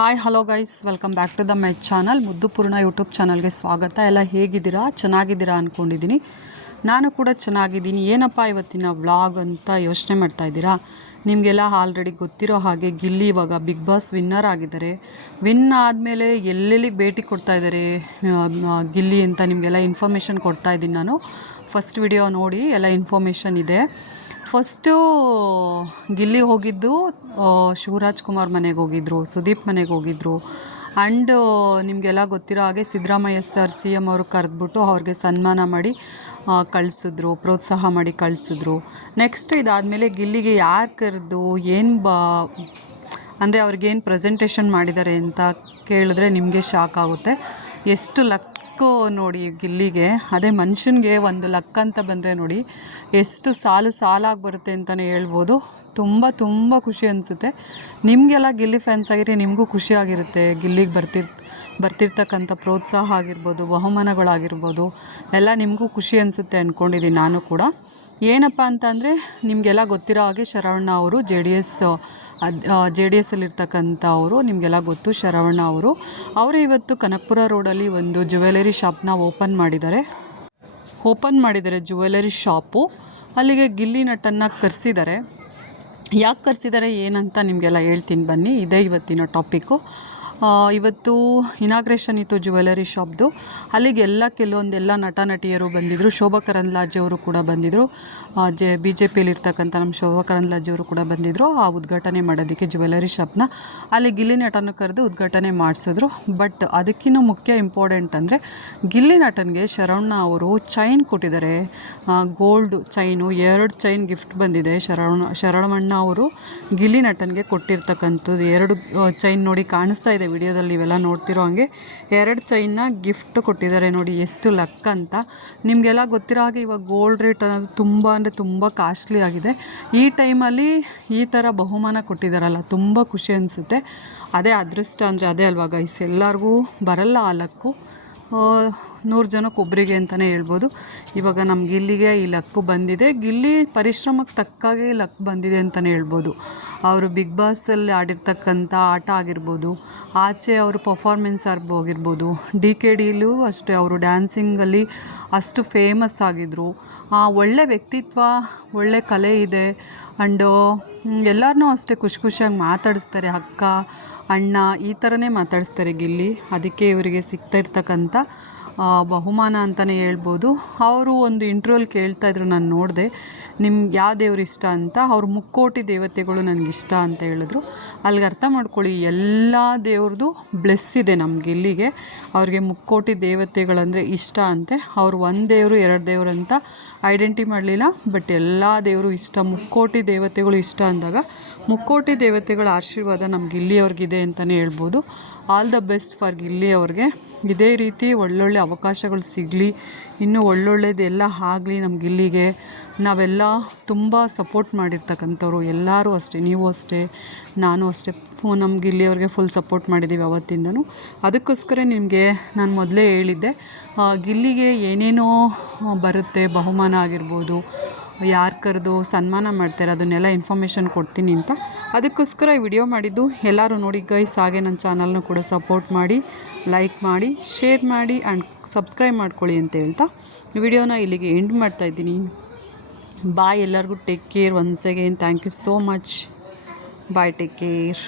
Hi hello guys, welcome back to the my channel. ಮುದ್ದುಪೂರ್ಣ YouTube ಚಾನಲ್ಗೆ ಸ್ವಾಗತ. ಎಲ್ಲ ಹೇಗಿದ್ದೀರಾ? ಚೆನ್ನಾಗಿದ್ದೀರಾ ಅಂದ್ಕೊಂಡಿದ್ದೀನಿ. ನಾನು ಕೂಡ ಚೆನ್ನಾಗಿದ್ದೀನಿ. ಏನಪ್ಪ ಇವತ್ತಿನ ವ್ಲಾಗ್ ಅಂತ ಯೋಚನೆ ಮಾಡ್ತಾಯಿದ್ದೀರಾ? ನಿಮಗೆಲ್ಲ ಆಲ್ರೆಡಿ ಗೊತ್ತಿರೋ ಹಾಗೆ ಗಿಲ್ಲಿ ಇವಾಗ ಬಿಗ್ ಬಾಸ್ ವಿನ್ನರ್ ಆಗಿದ್ದಾರೆ. ವಿನ್ ಆದಮೇಲೆ ಎಲ್ಲೆಲ್ಲಿಗೆ ಭೇಟಿ ಕೊಡ್ತಾ ಇದ್ದಾರೆ ಗಿಲ್ಲಿ ಅಂತ ನಿಮಗೆಲ್ಲ ಇನ್ಫಾರ್ಮೇಷನ್ ಕೊಡ್ತಾಯಿದ್ದೀನಿ. ನಾನು ಫಸ್ಟ್ ವಿಡಿಯೋ ನೋಡಿ ಎಲ್ಲ ಇನ್ಫಾರ್ಮೇಷನ್ ಇದೆ. ಫಸ್ಟು ಗಿಲ್ಲಿ ಹೋಗಿದ್ದು ಶಿವರಾಜ್ ಕುಮಾರ್ ಮನೆಗೆ ಹೋಗಿದ್ದರು, ಸುದೀಪ್ ಮನೆಗೆ ಹೋಗಿದ್ದರು. ಆ್ಯಂಡ್ ನಿಮಗೆಲ್ಲ ಗೊತ್ತಿರೋ ಹಾಗೆ ಸಿದ್ದರಾಮಯ್ಯ ಸರ್ CM ಅವರು ಕರೆದ್ಬಿಟ್ಟು ಅವ್ರಿಗೆ ಸನ್ಮಾನ ಮಾಡಿ ಕಳಿಸಿದ್ರು, ಪ್ರೋತ್ಸಾಹ ಮಾಡಿ ಕಳಿಸಿದ್ರು. ನೆಕ್ಸ್ಟ್ ಇದಾದಮೇಲೆ ಗಿಲ್ಲಿಗೆ ಯಾರು ಕರೆದು ಅಂದರೆ ಅವ್ರಿಗೇನು ಪ್ರೆಸೆಂಟೇಷನ್ ಮಾಡಿದ್ದಾರೆ ಅಂತ ಕೇಳಿದ್ರೆ ನಿಮಗೆ ಶಾಕ್ ಆಗುತ್ತೆ. ಎಷ್ಟು ಲಕ್ಕು ನೋಡಿ ಗಿಲ್ಲಿಗೆ. ಅದೇ ಮನುಷ್ಯನಿಗೆ ಒಂದು ಲಕ್ ಅಂತ ಬಂದರೆ ನೋಡಿ ಎಷ್ಟು ಸಾಲಾಗಿ ಬರುತ್ತೆ ಅಂತಲೇ ಹೇಳ್ಬೋದು. ತುಂಬ ಖುಷಿ ಅನಿಸುತ್ತೆ. ನಿಮಗೆಲ್ಲ ಗಿಲ್ಲಿ ಫ್ಯಾನ್ಸ್ ಆಗಿರಿ, ನಿಮಗೂ ಖುಷಿಯಾಗಿರುತ್ತೆ. ಗಿಲ್ಲಿಗೆ ಬರ್ತಿರ್ತಕ್ಕಂಥ ಪ್ರೋತ್ಸಾಹ ಆಗಿರ್ಬೋದು, ಬಹುಮಾನಗಳಾಗಿರ್ಬೋದು ಎಲ್ಲ ನಿಮಗೂ ಖುಷಿ ಅನಿಸುತ್ತೆ ಅಂದ್ಕೊಂಡಿದ್ದೀನಿ ನಾನು ಕೂಡ. ಏನಪ್ಪ ಅಂತಂದರೆ ನಿಮಗೆಲ್ಲ ಗೊತ್ತಿರೋ ಹಾಗೆ ಶರವಣ ಅವರು ಜೆ ಡಿ ಎಸ್ಸಲ್ಲಿರ್ತಕ್ಕಂಥ ಅವರು, ನಿಮಗೆಲ್ಲ ಗೊತ್ತು ಶರವಣ ಅವರು ಇವತ್ತು ಕನಕಪುರ ರೋಡಲ್ಲಿ ಒಂದು ಜ್ಯುವೆಲರಿ ಶಾಪ್ನ ಓಪನ್ ಮಾಡಿದ್ದಾರೆ ಜ್ಯುವೆಲರಿ ಶಾಪು. ಅಲ್ಲಿಗೆ ಗಿಲ್ಲಿ ನಟನ್ನು ಕರೆಸಿದ್ದಾರೆ. ಯಾಕೆ ಕರೆಸಿದ್ದಾರೆ ಏನಂತ ನಿಮಗೆಲ್ಲ ಹೇಳ್ತೀನಿ ಬನ್ನಿ. ಇದೇ ಇವತ್ತಿನ ಟಾಪಿಕ್ಕು. ಇವತ್ತು ಇನಾಗ್ರೇಷನ್ ಇತ್ತು ಜ್ಯುವೆಲರಿ ಶಾಪ್ದು. ಅಲ್ಲಿಗೆ ಕೆಲವೊಂದೆಲ್ಲ ನಟ ನಟಿಯರು ಬಂದಿದ್ದರು. ಶೋಭಾ ಕರಂದ್ಲಾಜೆ ಅವರು ಕೂಡ ಬಂದಿದ್ದರು. BJPಯಲ್ಲಿರ್ತಕ್ಕಂಥ ನಮ್ಮ ಶೋಭಾ ಕರಂದ್ಲಾಜೆ ಅವರು ಕೂಡ ಬಂದಿದ್ದರು ಆ ಉದ್ಘಾಟನೆ ಮಾಡೋದಕ್ಕೆ ಜ್ಯುವೆಲರಿ ಶಾಪ್ನ. ಅಲ್ಲಿ ಗಿಲ್ಲಿ ನಟನ ಕರೆದು ಉದ್ಘಾಟನೆ ಮಾಡಿಸಿದ್ರು. ಬಟ್ ಅದಕ್ಕಿಂತ ಮುಖ್ಯ ಇಂಪಾರ್ಟೆಂಟ್ ಅಂದರೆ ಗಿಲ್ಲಿ ನಟನಿಗೆ ಶರವಣ ಅವರು ಚೈನ್ ಕೊಟ್ಟಿದ್ದಾರೆ. ಗೋಲ್ಡ್ ಚೈನು 2 ಚೈನ್ ಗಿಫ್ಟ್ ಬಂದಿದೆ. ಶರವಣ ಅವರು ಗಿಲ್ಲಿ ನಟನಿಗೆ ಕೊಟ್ಟಿರ್ತಕ್ಕಂಥದ್ದು 2 ಚೈನ್ ನೋಡಿ ಕಾಣಿಸ್ತಾ ಇದೆ ವಿಡಿಯೋದಲ್ಲಿ, ಇವೆಲ್ಲ ನೋಡ್ತಿರೋ ಹಾಗೆ 2 ಚೈನ್ನ ಗಿಫ್ಟ್ ಕೊಟ್ಟಿದ್ದಾರೆ. ನೋಡಿ ಎಷ್ಟು ಲಕ್ ಅಂತ. ನಿಮಗೆಲ್ಲ ಗೊತ್ತಿರೋ ಹಾಗೆ ಇವಾಗ ಗೋಲ್ಡ್ ರೇಟ್ ಅನ್ನೋದು ತುಂಬ ಕಾಸ್ಟ್ಲಿ ಆಗಿದೆ. ಈ ಟೈಮಲ್ಲಿ ಈ ಥರ ಬಹುಮಾನ ಕೊಟ್ಟಿದ್ದಾರಲ್ಲ, ತುಂಬ ಖುಷಿ ಅನಿಸುತ್ತೆ. ಅದೇ ಅದೃಷ್ಟ ಅಂದರೆ ಅದೇ ಅಲ್ವಾ ಗೈಸ್, ಎಲ್ಲರಿಗೂ ಬರಲ್ಲ ಆ ಲಕ್ಕು. 100 ಜನಕ್ಕೆ ಒಬ್ಬರಿಗೆ ಅಂತಲೇ ಹೇಳ್ಬೋದು. ಇವಾಗ ನಮ್ಮ ಗಿಲ್ಲಿಗೆ ಈ ಲಕ್ಕು ಬಂದಿದೆ. ಗಿಲ್ಲಿ ಪರಿಶ್ರಮಕ್ಕೆ ತಕ್ಕಾಗೆ ಲಕ್ ಬಂದಿದೆ ಅಂತಲೇ ಹೇಳ್ಬೋದು. ಅವರು ಬಿಗ್ ಬಾಸಲ್ಲಿ ಆಡಿರ್ತಕ್ಕಂಥ ಆಟ ಆಗಿರ್ಬೋದು, ಆಚೆ ಅವರು ಪರ್ಫಾರ್ಮೆನ್ಸ್ ಆಗಿರ್ಬೋದು, DKDಲೂ ಅಷ್ಟೇ ಅವರು ಡ್ಯಾನ್ಸಿಂಗಲ್ಲಿ ಅಷ್ಟು ಫೇಮಸ್ ಆಗಿದ್ದರು. ಒಳ್ಳೆ ವ್ಯಕ್ತಿತ್ವ, ಒಳ್ಳೆ ಕಲೆ ಇದೆ. ಆ್ಯಂಡು ಎಲ್ಲರನ್ನೂ ಅಷ್ಟೇ ಖುಷಿಯಾಗಿ ಮಾತಾಡಿಸ್ತಾರೆ. ಅಕ್ಕ ಅಣ್ಣ ಈ ಥರನೇ ಮಾತಾಡಿಸ್ತಾರೆ ಗಿಲ್ಲಿ. ಅದಕ್ಕೆ ಇವರಿಗೆ ಸಿಗ್ತಾ ಇರ್ತಕ್ಕಂಥ ಬಹುಮಾನ ಅಂತಲೇ ಹೇಳ್ಬೋದು. ಅವರು ಒಂದು ಇಂಟ್ರ್ಯೂವಲ್ಲಿ ಕೇಳ್ತಾಯಿದ್ರು, ನಾನು ನೋಡಿದೆ, ನಿಮ್ಗೆ ಯಾವ ದೇವ್ರು ಇಷ್ಟ ಅಂತ. ಅವ್ರು ಮುಕ್ಕೋಟಿ ದೇವತೆಗಳು ನನಗಿಷ್ಟ ಅಂತ ಹೇಳಿದ್ರು. ಅಲ್ಲಿಗೆ ಅರ್ಥ ಮಾಡ್ಕೊಳ್ಳಿ, ಎಲ್ಲ ದೇವ್ರದ್ದು ಬ್ಲೆಸ್ ಇದೆ ನಮ್ಗೆ ಇಲ್ಲಿಗೆ. ಅವ್ರಿಗೆ ಮುಕ್ಕೋಟಿ ದೇವತೆಗಳಂದರೆ ಇಷ್ಟ ಅಂತೆ. ಅವರು 1 ದೇವರು 2 ದೇವರು ಅಂತ ಐಡೆಂಟಿ ಮಾಡಲಿಲ್ಲ, ಬಟ್ ಎಲ್ಲ ದೇವರು ಇಷ್ಟ, ಮುಕ್ಕೋಟಿ ದೇವತೆಗಳು ಇಷ್ಟ ಅಂದಾಗ ಮುಕ್ಕೋಟಿ ದೇವತೆಗಳ ಆಶೀರ್ವಾದ ನಮ್ಮ ಗಿಲ್ಲಿಯವ್ರಿಗಿದೆ ಅಂತಲೇ ಹೇಳ್ಬೋದು. All the best for Gilli ಅವ್ರಿಗೆ. ಇದೇ ರೀತಿ ಒಳ್ಳೊಳ್ಳೆ ಅವಕಾಶಗಳು ಸಿಗಲಿ, ಇನ್ನೂ ಒಳ್ಳೊಳ್ಳೆದೆಲ್ಲ ಆಗಲಿ ನಮ್ಮ ಗಿಲ್ಲಿಗೆ. ನಾವೆಲ್ಲ ತುಂಬ ಸಪೋರ್ಟ್ ಮಾಡಿರ್ತಕ್ಕಂಥವ್ರು ಎಲ್ಲರೂ ಅಷ್ಟೇ, ನೀವು ಅಷ್ಟೇ, ನಾನು ಅಷ್ಟೇ. ನಮ್ಮ ಗಿಲ್ಲಿಯವ್ರಿಗೆ ಫುಲ್ ಸಪೋರ್ಟ್ ಮಾಡಿದ್ದೀವಿ ಅವತ್ತಿಂದನೂ. ಅದಕ್ಕೋಸ್ಕರ ನಿಮಗೆ ನಾನು ಮೊದಲೇ ಹೇಳಿದ್ದೆ, ಗಿಲ್ಲಿಗೆ ಏನೇನೋ ಬರುತ್ತೆ, ಬಹುಮಾನ ಆಗಿರ್ಬೋದು, ಯಾರು ಕರೆದು ಸನ್ಮಾನ ಮಾಡ್ತಾರೆ, ಅದನ್ನೆಲ್ಲ ಇನ್ಫಾರ್ಮೇಷನ್ ಕೊಡ್ತೀನಿ ಅಂತ. ಅದಕ್ಕೋಸ್ಕರ ಈ ವಿಡಿಯೋ ಮಾಡಿದ್ದು. ಎಲ್ಲರೂ ನೋಡಿ ಗೈಸ್. ಹಾಗೆ ನನ್ನ ಚಾನಲ್ನ ಕೂಡ ಸಪೋರ್ಟ್ ಮಾಡಿ, ಲೈಕ್ ಮಾಡಿ, ಶೇರ್ ಮಾಡಿ ಆ್ಯಂಡ್ ಸಬ್ಸ್ಕ್ರೈಬ್ ಮಾಡ್ಕೊಳ್ಳಿ ಅಂತ ಹೇಳ್ತಾ ವಿಡಿಯೋನ ಇಲ್ಲಿಗೆ ಎಂಡ್ ಮಾಡ್ತಾಯಿದ್ದೀನಿ. ಬಾಯ್, ಎಲ್ಲರಿಗೂ take care. Once again thank you so much. Bye, take care.